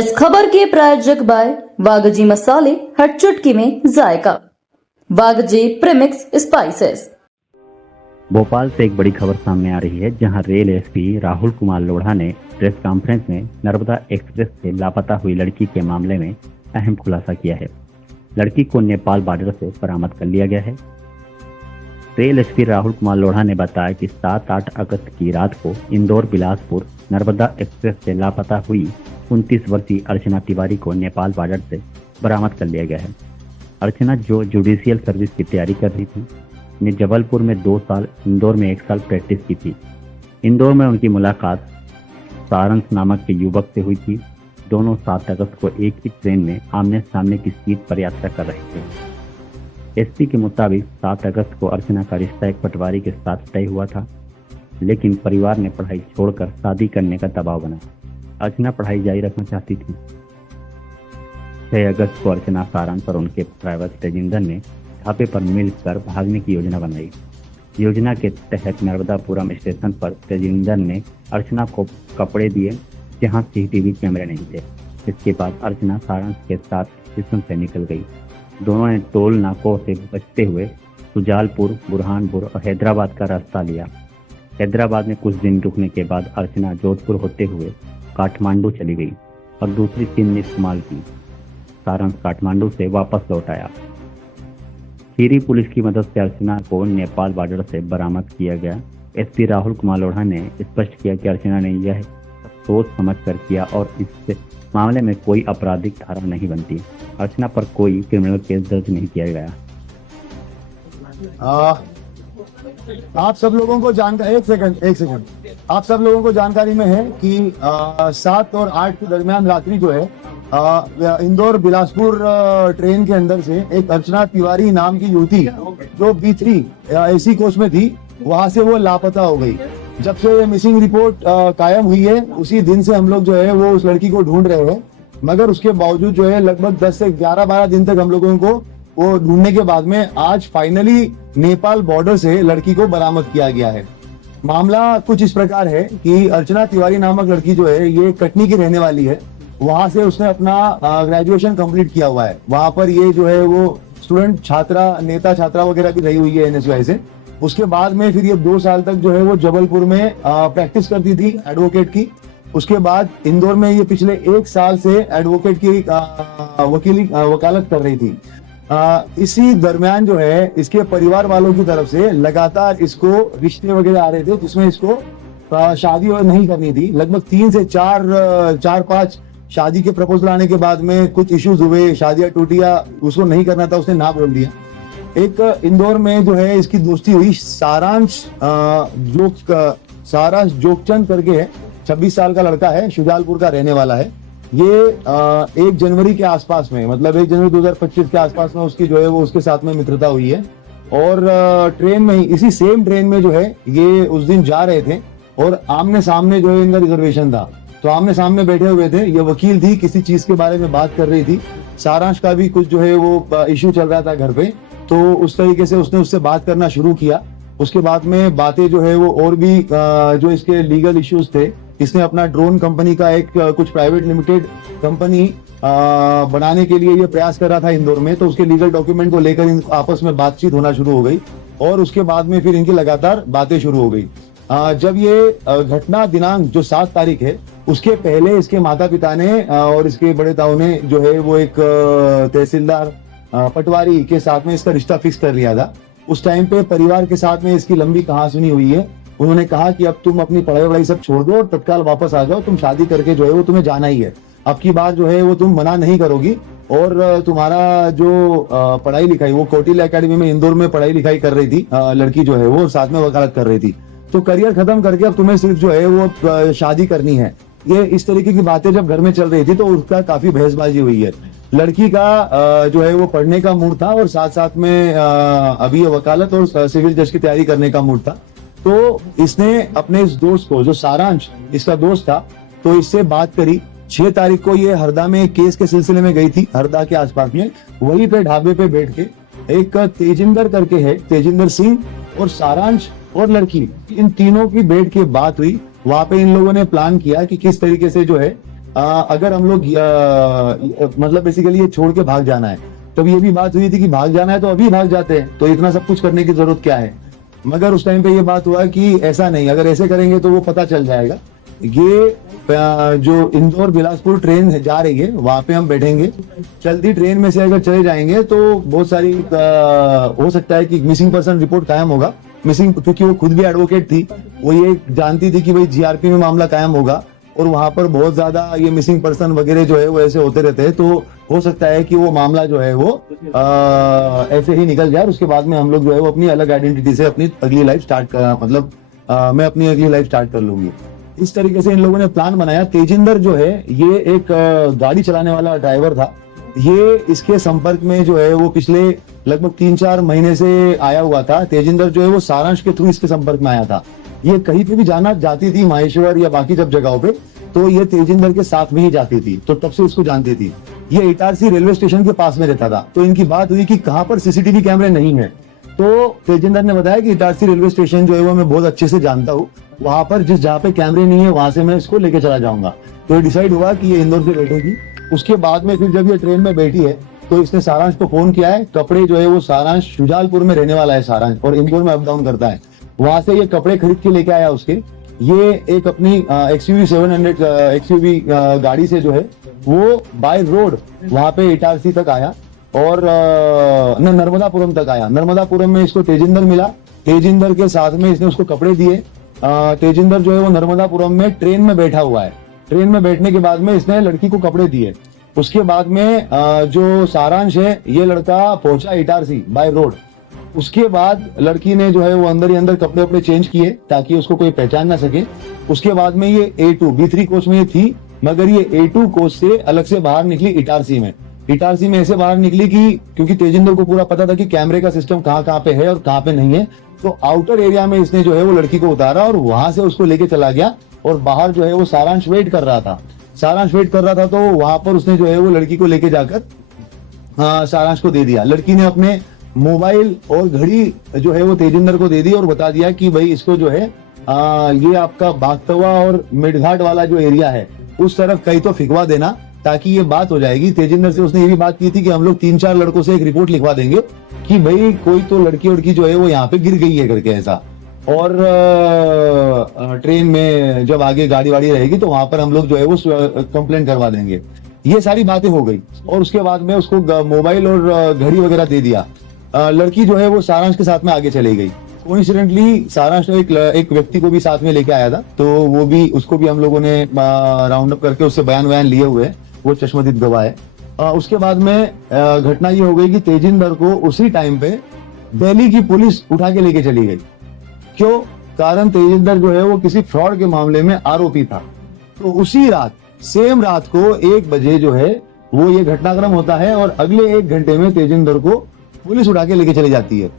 इस खबर के प्रायोजक बाय वागजी मसाले, हर चुटकी में जायका। वागजी प्रीमिक्स स्पाइसेस। भोपाल से एक बड़ी खबर सामने आ रही है, जहां रेल एसपी राहुल कुमार लोढ़ा ने प्रेस कॉन्फ्रेंस में नर्मदा एक्सप्रेस से लापता हुई लड़की के मामले में अहम खुलासा किया है। लड़की को नेपाल बॉर्डर से बरामद कर लिया गया है। रेल एसपी राहुल कुमार लोढ़ा ने बताया कि 7-8 अगस्त की रात को इंदौर बिलासपुर नर्मदा एक्सप्रेस से लापता हुई 29 वर्षीय अर्चना तिवारी को नेपाल बॉर्डर से बरामद कर लिया गया है। अर्चना जो जुडिशियल सर्विस की तैयारी कर रही थी, ने जबलपुर में 2 साल, इंदौर में 1 साल प्रैक्टिस की थी। इंदौर में उनकी मुलाकात सारंश नामक के युवक से हुई थी। दोनों 7 अगस्त को एक ही ट्रेन में आमने सामने की सीट पर यात्रा कर रहे थे। एसपी के मुताबिक 7 अगस्त को अर्चना का रिश्ता एक पटवारी के साथ तय हुआ था, लेकिन परिवार ने पढ़ाई छोड़कर शादी करने का दबाव बनाया। अर्चना पढ़ाई जारी रखना चाहती थी। 6 अगस्त को अर्चना सारंश और उनके ड्राइवर तेजिंदर ने ढाबे पर मिलकर भागने की योजना बनाई। योजना के तहत नर्मदापुरम स्टेशन पर तेजिंदर ने अर्चना को कपड़े दिए, जहां सीसीटीवी कैमरे नहीं थे। इसके बाद अर्चना सारंश के साथ स्टेशन से निकल गई। दोनों ने टोल नाकों से बचते हुए सुजालपुर, बुरहानपुर और हैदराबाद का रास्ता लिया। हैदराबाद में कुछ दिन रुकने के बाद अर्चना जोधपुर होते हुए काठमांडू चली गई और दूसरी सीन ने इस्तेमाल की। सारंश काठमांडू से वापस लौट आया। खीरी पुलिस की मदद से अर्चना को नेपाल बॉर्डर से बरामद किया गया। एसपी राहुल कुमार लोढ़ा ने स्पष्ट किया कि अर्चना ने यह सोच समझ कर किया और इस मामले में कोई आपराधिक धारा नहीं बनती। अर्चना पर कोई क्रिमिनल केस दर्ज नहीं किया गया। आप सब लोगों को जानकारी, एक सेकंड, आप सब लोगों को जानकारी में है कि 7 और 8 के दरमियान रात्रि जो है इंदौर बिलासपुर ट्रेन के अंदर से एक अर्चना तिवारी नाम की युवती जो B3 AC कोच में थी, वहां से वो लापता हो गई। जब से ये मिसिंग रिपोर्ट कायम हुई है, उसी दिन से हम लोग जो है वो उस लड़की को ढूंढ रहे हैं, मगर उसके बावजूद जो है लगभग 10 से 11-12 दिन तक हम लोगों को वो ढूंढने के बाद में आज फाइनली नेपाल बॉर्डर से लड़की को बरामद किया गया है। मामला कुछ इस प्रकार है कि अर्चना तिवारी नामक लड़की जो है ये कटनी की रहने वाली है। वहां से उसने अपना ग्रेजुएशन कंप्लीट किया हुआ है। वहां पर ये जो है वो स्टूडेंट छात्रा, नेता छात्रा वगैरह भी रही हुई है NSY से। उसके बाद में फिर ये 2 साल तक जो है वो जबलपुर में प्रैक्टिस करती थी एडवोकेट की। उसके बाद इंदौर में ये पिछले 1 साल से एडवोकेट की वकालत कर रही थी। इसी दरमियान जो है इसके परिवार वालों की तरफ से लगातार इसको रिश्ते वगैरह आ रहे थे, जिसमें इसको शादी नहीं करनी थी। लगभग 3 से 4-5 शादी के प्रपोजल आने के बाद में कुछ इश्यूज हुए, शादियां टूटिया, उसको नहीं करना था, उसने ना बोल दिया। एक इंदौर में जो है इसकी दोस्ती हुई सारांश जोगचंद करके है, 26 साल का लड़का है, शुजालपुर का रहने वाला है। ये 1 जनवरी के आसपास में, मतलब 1 जनवरी 2025 के आसपास में उसकी जो है वो उसके साथ में मित्रता हुई है। और ट्रेन में ही, इसी सेम ट्रेन में जो है ये उस दिन जा रहे थे और आमने सामने जो है इनका रिजर्वेशन था, तो आमने सामने बैठे हुए थे। ये वकील थी, किसी चीज के बारे में बात कर रही थी। सारांश का भी कुछ जो है वो इश्यू चल रहा था घर पे, तो उस तरीके से उसने उससे बात करना शुरू किया। उसके बाद में बातें जो है वो और भी जो इसके लीगल इश्यूज थे, इसने अपना ड्रोन कंपनी का एक कुछ प्राइवेट लिमिटेड कंपनी बनाने के लिए ये प्रयास कर रहा था इंदौर में, तो उसके लीगल डॉक्यूमेंट को लेकर आपस में बातचीत होना शुरू हो गई और उसके बाद में फिर इनकी लगातार बातें शुरू हो गई। जब ये घटना दिनांक जो 7 तारीख है, उसके पहले इसके माता पिता ने और इसके बड़े ताऊ ने जो है वो एक तहसीलदार पटवारी के साथ में इसका रिश्ता फिक्स कर लिया था। उस टाइम पे परिवार के साथ में इसकी लंबी कहासुनी हुई है। उन्होंने कहा कि अब तुम अपनी पढ़ाई वढ़ाई सब छोड़ दो और तत्काल वापस आ जाओ, तुम शादी करके जो है वो तुम्हें जाना ही है। अब की बात जो है वो तुम मना नहीं करोगी और तुम्हारा जो पढ़ाई लिखाई, वो कौटिल्य एकेडमी में इंदौर में पढ़ाई लिखाई कर रही थी लड़की जो है वो, साथ में वकालत कर रही थी, तो करियर खत्म करके अब तुम्हें सिर्फ जो है वो शादी करनी है। ये इस तरीके की बातें जब घर में चल रही थी तो उसका काफी बहसबाजी हुई है। लड़की का जो है वो पढ़ने का मूड था और साथ साथ में अभी वकालत और सिविल जज की तैयारी करने का मूड था। तो इसने अपने इस दोस्त को, जो सारांश इसका दोस्त था, तो इससे बात करी। 6 तारीख को ये हरदा में केस के सिलसिले में गई थी, हरदा के आसपास में। वहीं पे ढाबे पे बैठ के एक तेजिंदर करके है, तेजिंदर सिंह और सारांश और लड़की, इन तीनों की बैठ के बात हुई। वहां पे इन लोगों ने प्लान किया कि किस तरीके से जो है अगर हम लोग मतलब बेसिकली ये छोड़ के भाग जाना है, तब ये भी बात हुई थी कि भाग जाना है तो अभी भाग जाते हैं, तो इतना सब कुछ करने की जरूरत क्या है। मगर उस टाइम पे ये बात हुआ कि ऐसा नहीं, अगर ऐसे करेंगे तो वो पता चल जाएगा। ये जो इंदौर बिलासपुर ट्रेन जा रही है वहां पे हम बैठेंगे, चलती ट्रेन में से अगर चले जाएंगे तो बहुत सारी हो सकता है कि मिसिंग पर्सन रिपोर्ट कायम होगा। मिसिंग, क्योंकि वो खुद भी एडवोकेट थी, वो ये जानती थी कि भाई जीआरपी में मामला कायम होगा और वहां पर बहुत ज्यादा ये मिसिंग पर्सन वगैरह जो है वो ऐसे होते रहते हैं, तो हो सकता है कि वो मामला जो है वो ऐसे ही निकल जाए। उसके बाद में हम लोग जो है वो अपनी अलग आइडेंटिटी से अपनी अगली लाइफ स्टार्ट कर, मतलब मैं अपनी अगली लाइफ स्टार्ट कर लूंगी। इस तरीके से इन लोगों ने प्लान बनाया। तेजिंदर जो है ये एक गाड़ी चलाने वाला ड्राइवर था। ये इसके संपर्क में जो है वो पिछले लगभग 3-4 महीने से आया हुआ था। तेजिंदर जो है वो सारांश के थ्रू इसके संपर्क में आया था। ये कहीं पे भी जाना जाती थी, माहेश्वर या बाकी जब जगहों पे, तो ये तेजिंदर के साथ में ही जाती थी, तो तब से इसको जानती थी। ये इटारसी रेलवे स्टेशन के पास में रहता था, तो इनकी बात हुई कि कहाँ पर सीसीटीवी कैमरे नहीं है। तो तेजिंदर ने बताया कि इटारसी रेलवे स्टेशन जो है वो मैं बहुत अच्छे से जानता हूँ, वहां पर जहाँ पे कैमरे नहीं है वहां से मैं इसको लेके चला जाऊंगा। तो ये डिसाइड हुआ कि ये इंदौर से बैठेगी। उसके बाद में फिर जब ये ट्रेन में बैठी है तो इसने सारांश को फोन किया है। कपड़े जो है वो सारांश शुजालपुर में रहने वाला है सारांश, और इंदौर में अप डाउन करता है। वहां से ये कपड़े खरीद के लेके आया उसके। ये एक अपनी XUV 700 XUV गाड़ी से जो है वो बाय रोड वहां पे इटारसी तक आया और नर्मदापुरम तक आया। नर्मदापुरम में इसको तेजिंदर मिला। तेजिंदर के साथ में इसने उसको कपड़े दिए। तेजिंदर जो है वो नर्मदापुरम में ट्रेन में बैठा हुआ है। ट्रेन में बैठने के बाद में इसने लड़की को कपड़े दिए। उसके बाद में जो सारांश है ये लड़का पहुंचा इटारसी बाय रोड। उसके बाद लड़की ने जो है वो अंदर ही अंदर कपड़े अपने चेंज किए ताकि उसको कोई पहचान ना सके। उसके बाद में ये A2 B3 कोच में ये थी, मगर ये A2 कोच से अलग से बाहर निकली इटारसी में। इटारसी में ऐसे बाहर निकली कि क्योंकि तेजिंदर को पूरा पता था कि कैमरे का सिस्टम कहाँ पे है और कहाँ पे नहीं है, तो आउटर एरिया में इसने जो है वो लड़की को उतारा और वहां से उसको लेके चला गया। और बाहर जो है वो सारांश वेट कर रहा था। सारांश वेट कर रहा था तो वहां पर उसने जो है वो लड़की को लेके जाकर सारांश को दे दिया। लड़की ने अपने मोबाइल और घड़ी जो है वो तेजिंदर को दे दी और बता दिया कि भाई इसको जो है ये आपका बागतवा और मेडघाट वाला जो एरिया है उस तरफ कहीं तो फिकवा देना ताकि ये बात हो जाएगी। तेजिंदर से उसने ये भी बात की थी कि हम लोग 3-4 लड़कों से एक रिपोर्ट लिखवा देंगे कि भाई कोई तो लड़की उड़की जो है वो यहाँ पे गिर गई है करके ऐसा। और ट्रेन में जब आगे गाड़ी वाड़ी रहेगी तो वहां पर हम लोग जो है वो कंप्लेंट करवा देंगे। ये सारी बातें हो गई और उसके बाद में उसको मोबाइल और घड़ी वगैरह दे दिया। लड़की जो है वो सारांश के साथ में आगे चली गई। कोइंसिडेंटली सारांश ने एक व्यक्ति को भी साथ में लेके आया था, तो वो भी उसको भी हम लोगों ने राउंड अप करके उससे बयान वयान लिए हुए, वो चश्मदीद गवाह है। उसके बाद में घटना ये हो गई कि तेजिंदर को उसी टाइम पे दिल्ली की पुलिस उठा के लेके चली गई। क्यों? कारण तेजिंदर जो है वो किसी फ्रॉड के मामले में आरोपी था। तो उसी रात, सेम रात को 1 बजे जो है वो ये घटनाक्रम होता है और अगले 1 घंटे में तेजिंदर को पुलिस उठा के लेके चली जाती है।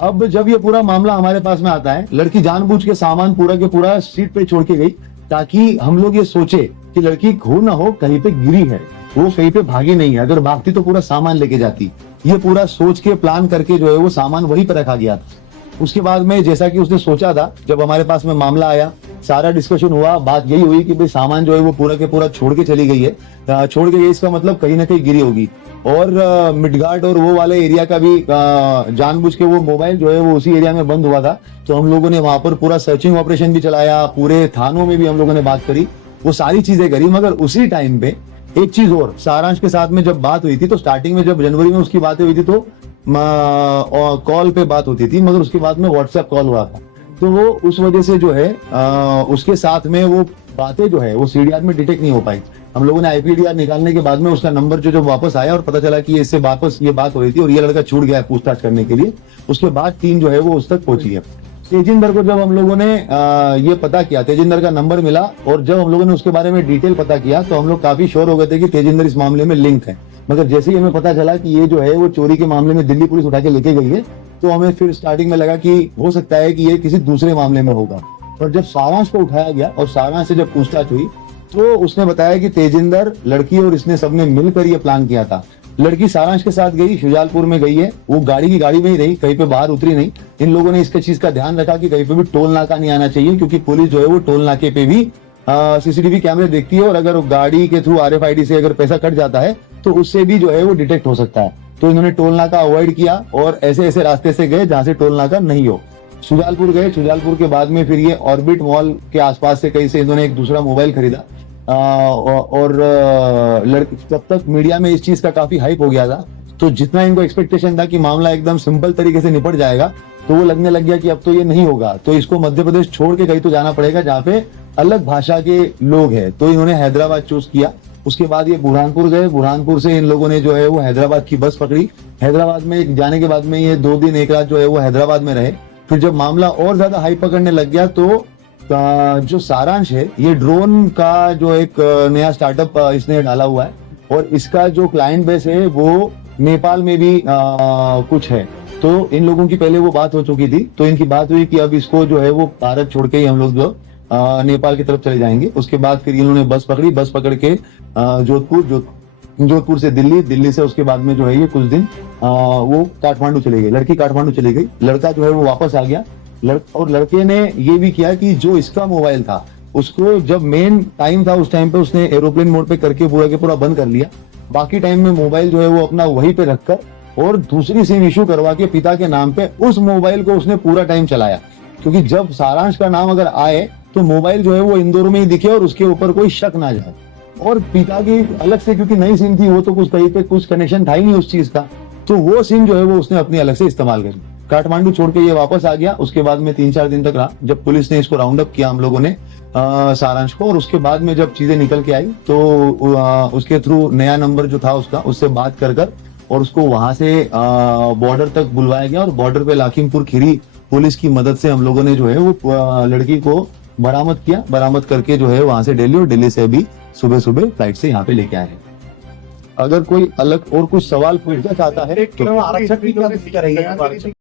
अब जब ये पूरा मामला हमारे पास में आता है, लड़की जानबूझ के सामान पूरा के पूरा सीट पे छोड़ के गई ताकि हम लोग ये सोचे कि लड़की खो ना हो, कहीं पे गिरी है, वो कहीं पे भागी नहीं है। अगर भागती तो पूरा सामान लेके जाती। ये पूरा सोच के प्लान करके जो है वो सामान वहीं पर रखा गया था। उसके बाद में जैसा कि उसने सोचा था, जब हमारे पास में मामला आया, सारा डिस्कशन हुआ, बात यही हुई कि भाई सामान जो है वो पूरा के पूरा छोड़ के चली गई है। छोड़ के गई इसका मतलब कहीं ना कहीं गिरी होगी। और मिडघाट और वो वाले एरिया का भी जानबूझ के वो मोबाइल जो है वो उसी एरिया में बंद हुआ था, तो हम लोगों ने वहां पर पूरा सर्चिंग ऑपरेशन भी चलाया, पूरे थानों में भी हम लोगों ने बात करी, वो सारी चीजें करी। मगर उसी टाइम पे एक चीज और, सारांश के साथ में जब बात हुई थी तो स्टार्टिंग में जब जनवरी में उसकी बातें हुई थी तो कॉल पे बात होती थी, मगर उसके बाद में व्हाट्सएप कॉल हुआ था। तो वो उस वजह से जो है उसके साथ में वो बातें जो है वो CDR में डिटेक्ट नहीं हो पाई। हम लोगों ने IPDR निकालने के बाद में उसका नंबर जो वापस आया और पता चला कि इससे वापस ये बात हो रही थी और ये लड़का छूट गया है पूछताछ करने के लिए। उसके बाद टीम जो है वो उस तक पहुंची है। तेजिंदर को जब हम लोगों ने ये पता किया, तेजिंदर का नंबर मिला और जब हम लोगों ने उसके बारे में डिटेल पता किया तो हम लोग काफी श्योर हो गए थे कि तेजिंदर इस मामले में लिंक है। मगर जैसे ही हमें पता चला कि ये जो है वो चोरी के मामले में दिल्ली पुलिस उठा के लेके गई है, तो हमें फिर स्टार्टिंग में लगा कि हो सकता है कि ये किसी दूसरे मामले में होगा। और जब सारांश को उठाया गया और सारांश से जब पूछताछ हुई तो उसने बताया कि तेजिंदर, लड़की और इसने सबने मिलकर ये प्लान किया था। लड़की सारांश के साथ गई, शुजालपुर में गई है, वो गाड़ी में ही रही, कहीं पे बाहर उतरी नहीं। इन लोगों ने इसका चीज का ध्यान रखा कि कहीं पे भी टोल नाका नहीं आना चाहिए, क्योंकि पुलिस जो है वो टोल नाके पे भी सीसीटीवी कैमरे देखती है और अगर वो गाड़ी के थ्रू RFID से अगर पैसा कट जाता है तो उससे भी जो है वो डिटेक्ट हो सकता है। तो इन्होंने टोल नाका अवॉइड किया और ऐसे ऐसे रास्ते से गए जहां से टोल नाका नहीं हो। शुजालपुर गए, शुजालपुर के बाद में फिर ये ऑर्बिट मॉल के आसपास से कहीं से इन्होंने एक दूसरा मोबाइल खरीदा और तब तक मीडिया में इस चीज का काफी हाइप हो गया था, तो जितना इनको एक्सपेक्टेशन था कि मामला एकदम सिंपल तरीके से निपट जाएगा, तो वो लगने लग गया कि अब तो ये नहीं होगा, तो इसको मध्य प्रदेश छोड़ के कहीं तो जाना पड़ेगा जहाँ पे अलग भाषा के लोग हैं। तो इन्होंने हैदराबाद चूज किया। उसके बाद ये बुरहानपुर गए, बुरहानपुर से इन लोगों ने जो है वो हैदराबाद की बस पकड़ी। हैदराबाद में जाने के बाद में ये 2 दिन 1 रात जो है वो हैदराबाद में रहे। फिर जब मामला और ज्यादा हाइप पकड़ने लग गया तो जो सारांश है, ये ड्रोन का जो एक नया स्टार्टअप इसने डाला हुआ है और इसका जो क्लाइंट बेस है वो नेपाल में भी कुछ है। तो इन लोगों की पहले वो बात हो चुकी थी, तो इनकी बात हुई कि अब इसको जो है वो भारत छोड़ के ही हम लोग जो नेपाल की तरफ चले जाएंगे। उसके बाद फिर इन्होंने बस पकड़ी, बस पकड़ के जोधपुर से दिल्ली, दिल्ली से उसके बाद में जो है ये कुछ दिन वो काठमांडू चली गई। लड़की काठमांडू चली गई, लड़का जो है वो वापस आ गया। और लड़के ने ये भी किया कि जो इसका मोबाइल था उसको जब मेन टाइम था उस टाइम पे उसने एरोप्लेन मोड पे करके पूरा के पूरा बंद कर लिया। बाकी टाइम में मोबाइल जो है वो अपना वहीं पे रखकर और दूसरी सिम इशू करवा के पिता के नाम पे उस मोबाइल को उसने पूरा टाइम चलाया, क्योंकि जब सारांश का नाम अगर आए तो मोबाइल जो है वो इंदौर में ही दिखे और उसके ऊपर कोई शक ना जाए। और पिता की अलग से, क्योंकि नई सिम थी, वो तो कुछ कहीं पे कुछ कनेक्शन था ही नहीं उस चीज का, तो वो सिम जो है वो उसने अपनी अलग से इस्तेमाल करी। काठमांडू छोड़ के ये वापस आ गया। उसके बाद में 3-4 दिन तक रहा। जब पुलिस ने इसको राउंड अप किया हम लोगों ने सारांश को, और उसके बाद में जब चीजें निकल के आई तो उसके थ्रू नया नंबर जो था उसका, उससे बात कर और उसको वहां से बॉर्डर तक बुलवाया गया और बॉर्डर पे लाखिमपुर खीरी पुलिस की मदद से हम लोगों ने जो है वो लड़की को बरामद किया। बरामद करके जो है वहां से दिल्ली, और दिल्ली से अभी सुबह सुबह फ्लाइट से यहाँ पे लेके आए हैं। अगर कोई अलग और कुछ सवाल पूछना चाहता है तो आरक्षण की क्या रहेगी?